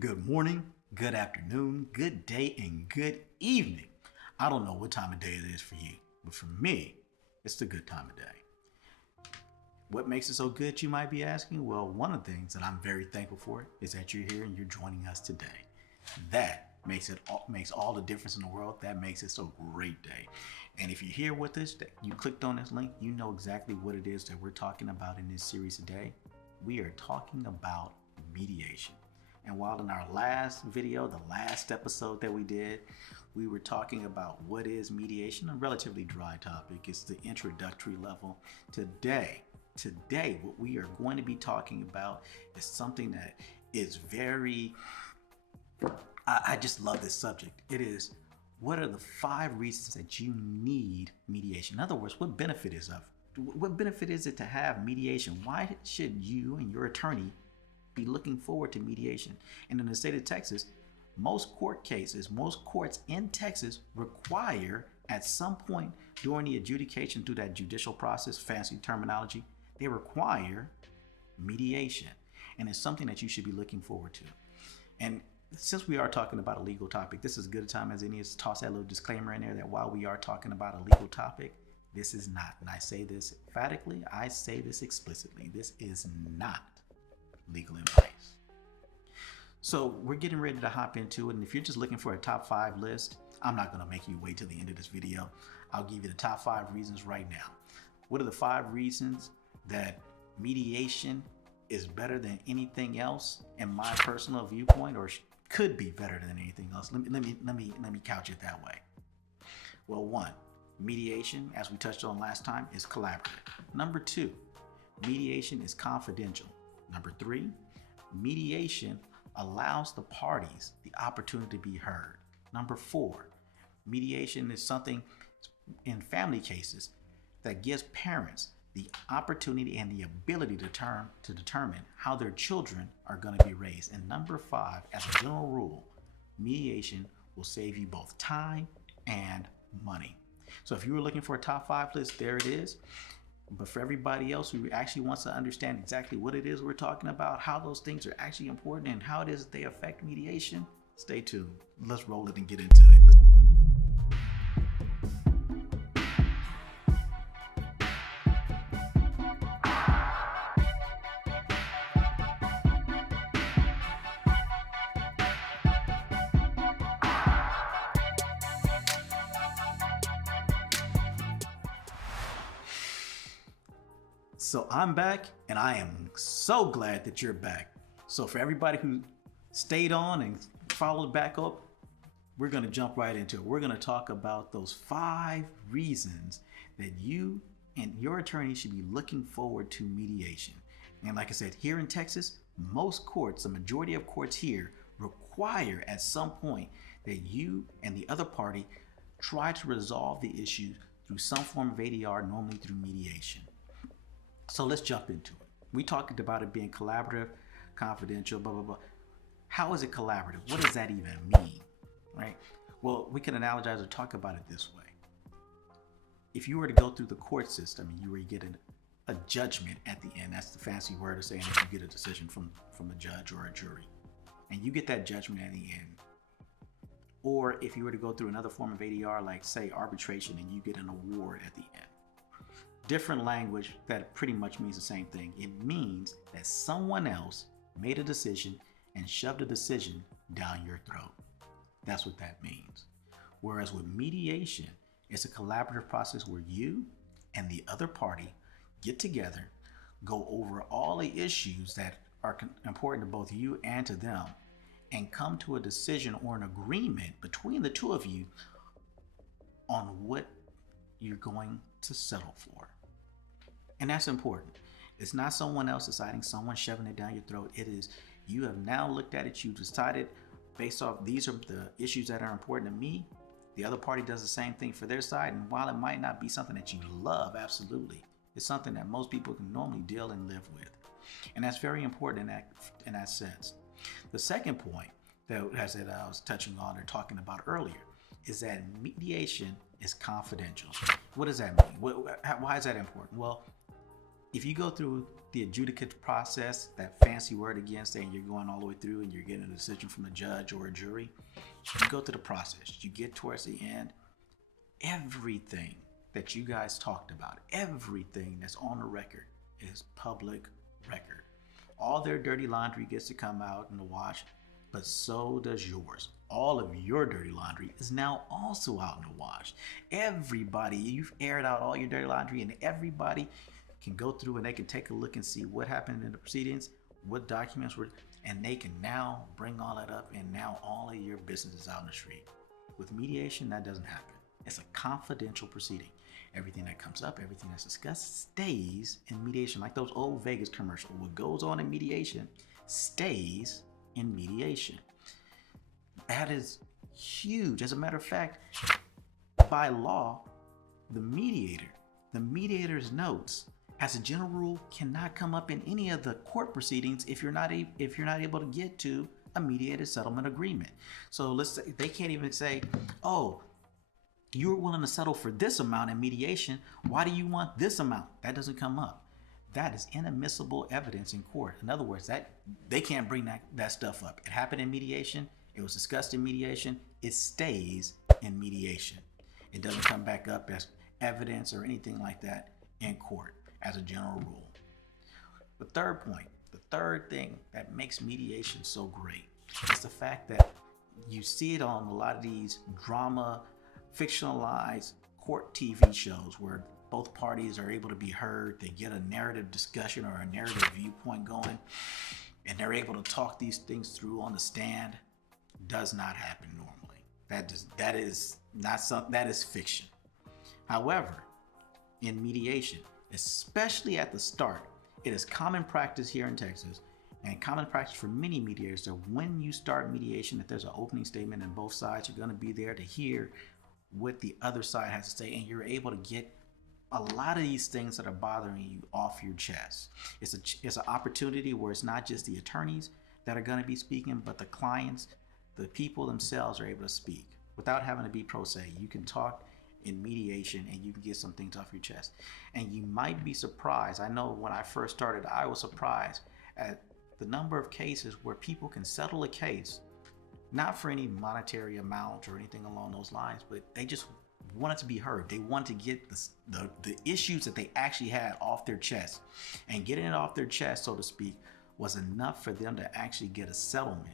Good morning, good afternoon, good day, and good evening. I don't know what time of day it is for you, but for me, it's the good time of day. What makes it so good, you might be asking? Well, one of the things that I'm very thankful for is that you're here and you're joining us today. That makes all the difference in the world. That makes it a great day. And if you're here with us, that you clicked on this link, you know exactly what it is that we're talking about in this series today. We are talking about mediation. And while in our last video, the last episode that we did, we were talking about what is mediation, a relatively dry topic. It's the introductory level. Today, what we are going to be talking about is something that is I just love this subject. It is, what are the 5 reasons that you need mediation? In other words, what benefit is it to have mediation? Why should you and your attorney be looking forward to mediation? And in the state of Texas, most courts in Texas require at some point during the adjudication through that judicial process, fancy terminology, they require mediation. And it's something that you should be looking forward to. And since we are talking about a legal topic, this is as good a time as any to toss that little disclaimer in there that while we are talking about a legal topic, this is not, and I say this emphatically, I say this explicitly, this is not legal advice. So we're getting ready to hop into it. And if you're just looking for a top 5 list, I'm not going to make you wait till the end of this video. I'll give you the top 5 reasons right now. What are the 5 reasons that mediation is better than anything else in my personal viewpoint, or could be better than anything else? Let me couch it that way. Well, 1, mediation, as we touched on last time, is collaborative. Number 2, mediation is confidential. Number 3, mediation allows the parties the opportunity to be heard. Number 4, mediation is something in family cases that gives parents the opportunity and the ability to determine how their children are going to be raised. And number 5, as a general rule, mediation will save you both time and money. So if you were looking for a top 5 list, there it is. But for everybody else who actually wants to understand exactly what it is we're talking about, how those things are actually important, and how it is that they affect mediation, stay tuned. Let's roll it and get into it. So I'm back, and I am so glad that you're back. So for everybody who stayed on and followed back up, we're going to jump right into it. We're going to talk about those 5 reasons that you and your attorney should be looking forward to mediation. And like I said, here in Texas, most courts, the majority of courts here, require at some point that you and the other party try to resolve the issue through some form of ADR, normally through mediation. So let's jump into it. We talked about it being collaborative, confidential, blah, blah, blah. How is it collaborative? What does that even mean, right? Well, we can analogize or talk about it this way. If you were to go through the court system and you were to get a judgment at the end, that's the fancy word of saying that you get a decision from a judge or a jury, and you get that judgment at the end. Or if you were to go through another form of ADR, like say arbitration, and you get an award at the end. Different language that pretty much means the same thing. It means that someone else made a decision and shoved a decision down your throat. That's what that means. Whereas with mediation, it's a collaborative process where you and the other party get together, go over all the issues that are important to both you and to them, and come to a decision or an agreement between the two of you on what you're going to settle for. And that's important. It's not someone else deciding, someone shoving it down your throat. It is, you have now looked at it, you've decided based off, these are the issues that are important to me. The other party does the same thing for their side. And while it might not be something that you love, absolutely, it's something that most people can normally deal and live with. And that's very important in that sense. The second point that I was touching on or talking about earlier is that mediation is confidential. What does that mean? Why is that important? Well, if you go through the adjudicative process, that fancy word again, saying you're going all the way through and you're getting a decision from a judge or a jury, you go through the process, you get towards the end, everything that you guys talked about, everything that's on the record is public record. All their dirty laundry gets to come out in the wash, but so does yours. All of your dirty laundry is now also out in the wash. Everybody, you've aired out all your dirty laundry, and everybody can go through and they can take a look and see what happened in the proceedings, what documents were, and they can now bring all that up, and now all of your business is out in the street. With mediation, that doesn't happen. It's a confidential proceeding. Everything that comes up, everything that's discussed stays in mediation, like those old Vegas commercials. What goes on in mediation stays in mediation. That is huge. As a matter of fact, by law, the mediator's notes, as a general rule, cannot come up in any of the court proceedings if you're not able to get to a mediated settlement agreement. So let's say they can't even say, "Oh, you were willing to settle for this amount in mediation. Why do you want this amount?" That doesn't come up. That is inadmissible evidence in court. In other words, that they can't bring that stuff up. It happened in mediation. It was discussed in mediation. It stays in mediation. It doesn't come back up as evidence or anything like that in court as a general rule. The third point, the third thing that makes mediation so great is the fact that you see it on a lot of these drama, fictionalized court TV shows where both parties are able to be heard. They get a narrative discussion or a narrative viewpoint going, and they're able to talk these things through on the stand. Does not happen normally. That is fiction. However, in mediation, especially at the start, it is common practice here in Texas and common practice for many mediators that when you start mediation, if there's an opening statement and both sides are going to be there to hear what the other side has to say, and you're able to get a lot of these things that are bothering you off your chest. It's an opportunity where it's not just the attorneys that are going to be speaking, but the clients, the people themselves are able to speak without having to be pro se. You can talk in mediation and you can get some things off your chest. And you might be surprised. I know when I first started, I was surprised at the number of cases where people can settle a case, not for any monetary amount or anything along those lines, but they just wanted to be heard. They wanted to get the issues that they actually had off their chest. And getting it off their chest, so to speak, was enough for them to actually get a settlement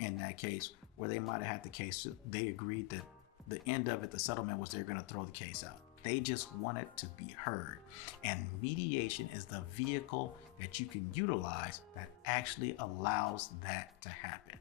in that case, where they might have had the case. They agreed that the end of it, the settlement was they're going to throw the case out. They just wanted to be heard. And mediation is the vehicle that you can utilize that actually allows that to happen.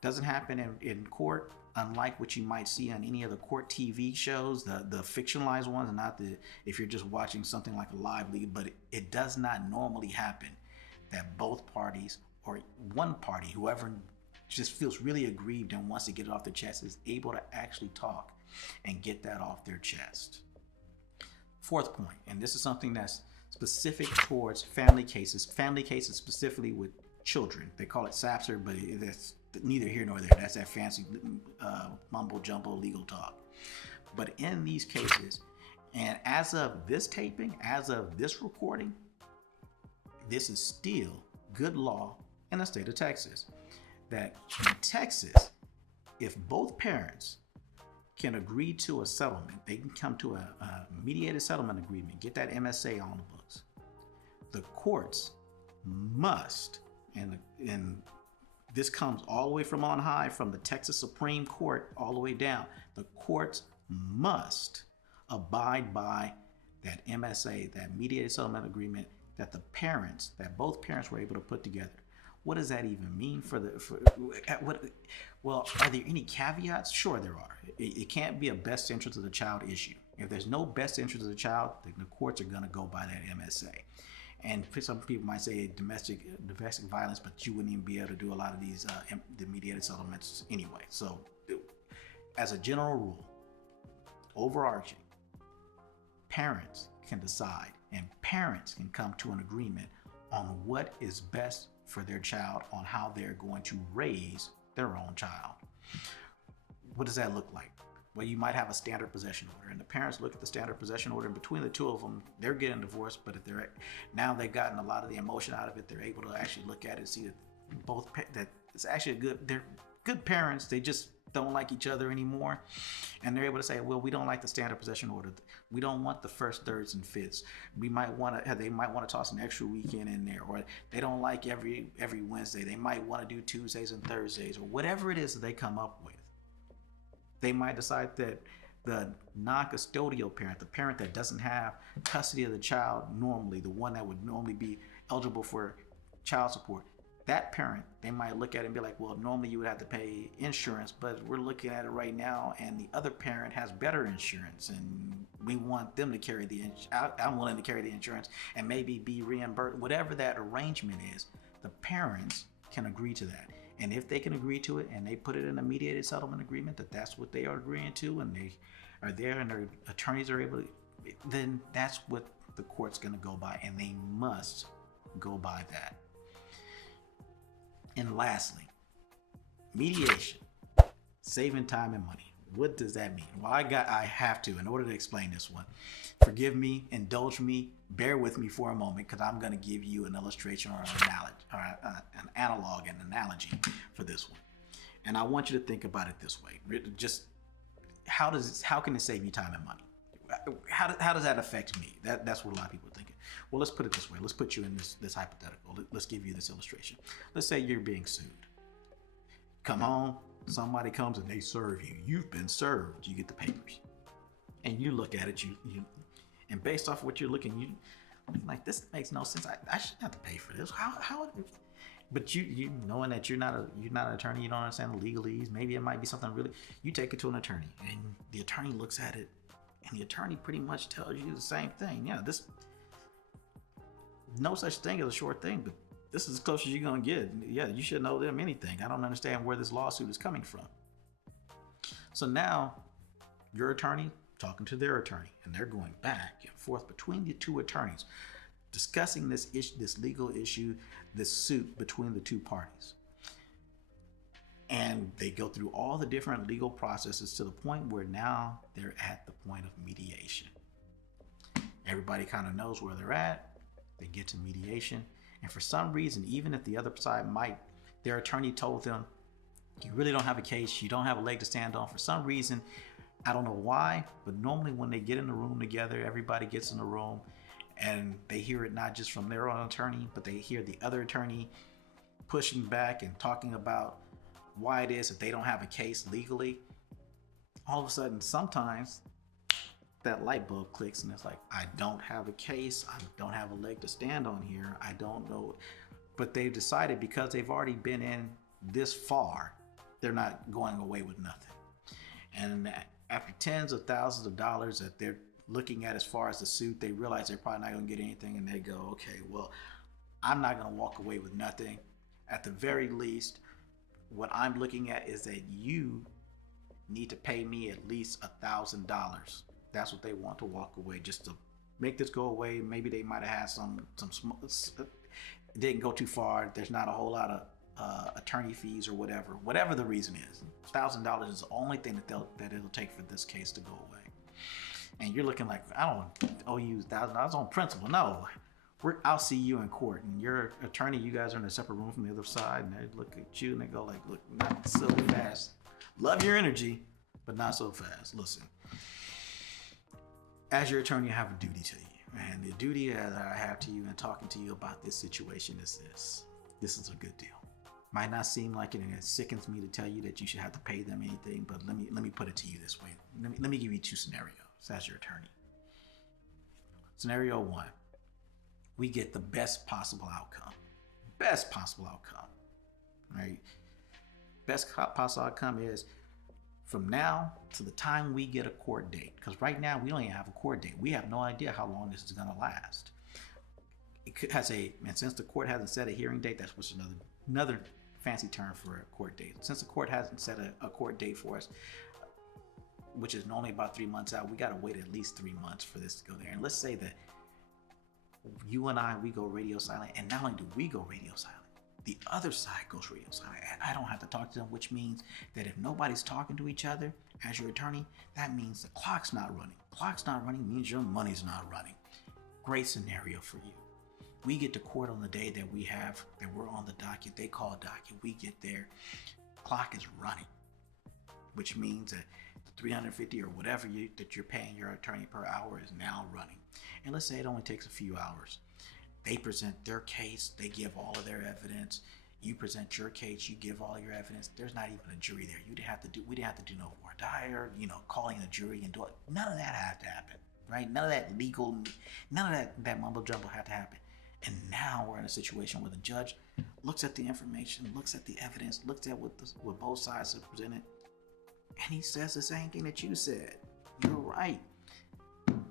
Doesn't happen in court, unlike what you might see on any of the court TV shows, the fictionalized ones, and not if you're just watching something like a live lead, but it does not normally happen that both parties or one party, whoever just feels really aggrieved and wants to get it off their chest, is able to actually talk and get that off their chest. Fourth point, and this is something that's specific towards family cases specifically with children. They call it SAPSR, but that's neither here nor there. That's that fancy mumbo jumbo legal talk. But in these cases, and as of this taping, as of this recording, this is still good law in the state of Texas. That in Texas, if both parents can agree to a settlement, they can come to a mediated settlement agreement, get that MSA on the books. The courts must, and this comes all the way from on high, from the Texas Supreme Court all the way down, the courts must abide by that MSA, that mediated settlement agreement that both parents were able to put together. What does that even mean well, are there any caveats? Sure there are. It can't be a best interest of the child issue. If there's no best interest of the child, then the courts are going to go by that MSA. And some people might say domestic violence, but you wouldn't even be able to do a lot of these the mediated settlements anyway. So as a general rule, overarching, parents can decide and parents can come to an agreement on what is best for their child, on how they're going to raise their own child. What does that look like? Well, you might have a standard possession order, and the parents look at the standard possession order, and between the two of them, they're getting divorced. But if they've gotten a lot of the emotion out of it, they're able to actually look at it and see that that it's actually they're good parents. They just don't like each other anymore, and they're able to say, well, we don't like the standard possession order. We don't want the first, thirds, and fifths. They might want to toss an extra weekend in there, or they don't like every Wednesday. They might want to do Tuesdays and Thursdays, or whatever it is that they come up with. They might decide that the non-custodial parent, the parent that doesn't have custody of the child normally, the one that would normally be eligible for child support, that parent, they might look at it and be like, well, normally you would have to pay insurance, but we're looking at it right now and the other parent has better insurance and we want them to carry I'm willing to carry the insurance and maybe be reimbursed. Whatever that arrangement is, the parents can agree to that. And if they can agree to it and they put it in a mediated settlement agreement that that's what they are agreeing to, and they are there and their attorneys are able to, then that's what the court's going to go by, and they must go by that. And lastly, mediation, saving time and money. What does that mean? Well, I have to, in order to explain this one, forgive me, indulge me, bear with me for a moment, because I'm going to give you an illustration or an analog, an analogy for this one. And I want you to think about it this way. Just how can it save you time and money? How does that affect me? That's what a lot of people are thinking. Well, let's put it this way. Let's put you in this hypothetical. Let's give you this illustration. Let's say you're being sued. Come home, somebody comes and they serve you. You've been served. You get the papers. And you look at it, and based off what you're looking, you like, this makes no sense. I shouldn't have to pay for this. How? But you knowing that you're not an attorney, you don't understand the legalese. Maybe it might be something really. You take it to an attorney, and the attorney looks at it, and the attorney pretty much tells you the same thing. Yeah, no such thing as a short thing, but this is as close as you're gonna get. Yeah, you should know them anything. I don't understand where this lawsuit is coming from. So now, your attorney talking to their attorney, and they're going back and forth between the two attorneys, discussing this issue, this legal issue, this suit between the two parties. And they go through all the different legal processes to the point where now they're at the point of mediation. Everybody kind of knows where they're at. They get to mediation. And for some reason, even if the other side their attorney told them, you really don't have a case, you don't have a leg to stand on. For some reason, I don't know why, but normally when they get in the room together, everybody gets in the room and they hear it not just from their own attorney, but they hear the other attorney pushing back and talking about why it is that they don't have a case legally. All of a sudden, sometimes that light bulb clicks and it's like, I don't have a case, I don't have a leg to stand on here, I don't know. But they've decided, because they've already been in this far, they're not going away with nothing. And after tens of thousands of dollars that they're looking at as far as the suit, they realize they're probably not going to get anything, and they go, okay, well, I'm not going to walk away with nothing. At the very least, what I'm looking at is that you need to pay me at least $1,000. That's what they want to walk away, just to make this go away. Maybe they might have had some it didn't go too far. There's not a whole lot of attorney fees or whatever the reason is. $1,000 is the only thing that it'll take for this case to go away. And you're looking like, I don't owe you $1,000 on principle. No, I'll see you in court. And your attorney, you guys are in a separate room from the other side, and they look at you and they go like, look, not so fast. Love your energy, but not so fast. Listen. As your attorney, I have a duty to you. And the duty that I have to you in talking to you about this situation is this. This is a good deal. Might not seem like it, and it sickens me to tell you that you should have to pay them anything, but let me put it to you this way. Let me give you two scenarios as your attorney. Scenario one, we get the best possible outcome. Best possible outcome, right? Best possible outcome is from now to the time we get a court date, because right now we don't even have a court date. We have no idea how long this is going to last. And since the court hasn't set a hearing date, that's what's another fancy term for a court date. Since the court hasn't set a court date for us, which is normally about 3 months out, we got to wait at least 3 months for this to go there. And let's say that you and I, we go radio silent, and not only do we go radio silent, The other side goes radio silent, and I don't have to talk to them, which means that if nobody's talking to each other as your attorney, that means the clock's not running. Clock's not running means your money's not running. Great scenario for you. We get to court on the day that we're on the docket. They call a docket. We get there. Clock is running, which means that the $350 or whatever that you're paying your attorney per hour is now running. And let's say it only takes a few hours. They present their case. They give all of their evidence. You present your case. You give all your evidence. There's not even a jury there. We didn't have to do no voir dire, calling a jury and do it. None of that had to happen, right? None of that legal, none of that mumbo jumbo had to happen. And now we're in a situation where the judge looks at the information, looks at the evidence, looks at what both sides have presented, and he says the same thing that you said. You're right.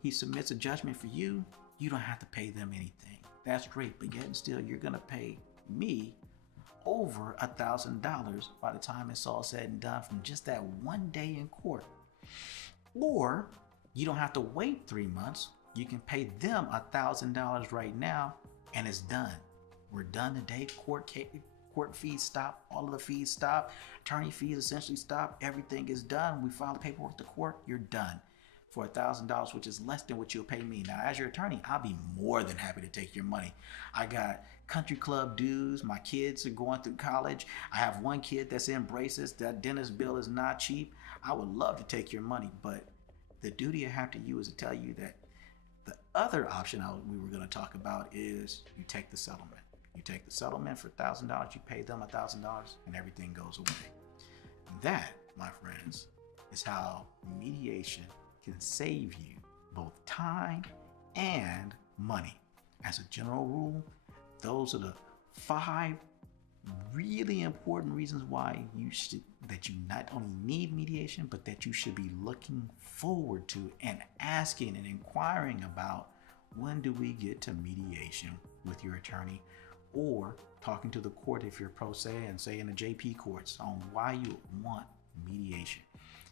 He submits a judgment for you. You don't have to pay them anything. That's great, but yet and still, you're gonna pay me over $1,000 by the time it's all said and done from just that one day in court. Or you don't have to wait 3 months. You can pay them $1,000 right now, and it's done. We're done today. Court fees stop. All of the fees stop. Attorney fees essentially stop. Everything is done. We file the paperwork to court. You're done for $1,000, which is less than what you'll pay me. Now, as your attorney, I'll be more than happy to take your money. I got country club dues. My kids are going through college. I have one kid that's in braces. That dentist bill is not cheap. I would love to take your money, but the duty I have to you is to tell you that the other option we were going to talk about is you take the settlement. You take the settlement for $1,000. You pay them $1,000, and everything goes away. That, my friends, is how mediation can save you both time and money. As a general rule, those are the 5 really important reasons why you not only need mediation, but that you should be looking forward to and asking and inquiring about, when do we get to mediation with your attorney, or talking to the court if you're pro se and say in the JP courts on why you want mediation.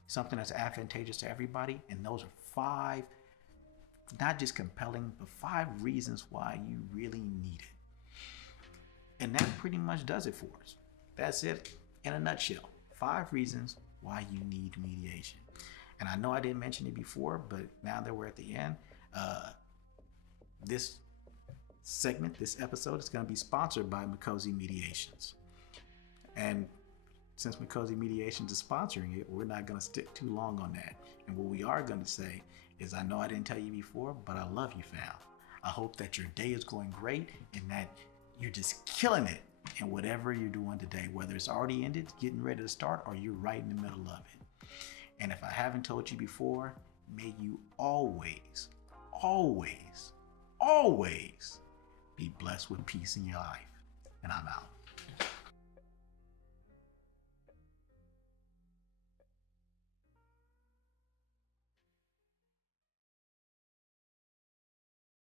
Something that's advantageous to everybody, and those are 5, not just compelling, but 5 reasons why you really need it. And that pretty much does it for us. That's it in a nutshell. 5 reasons why you need mediation. And I know I didn't mention it before, but now that we're at the end, this segment, this episode is going to be sponsored by Mikosi Mediations. And since Mikosi Mediations is sponsoring it, we're not going to stick too long on that. And what we are going to say is, I know I didn't tell you before, but I love you, fam. I hope that your day is going great and that you're just killing it in whatever you're doing today, whether it's already ended, getting ready to start, or you're right in the middle of it. And if I haven't told you before, may you always, always, always be blessed with peace in your life. And I'm out.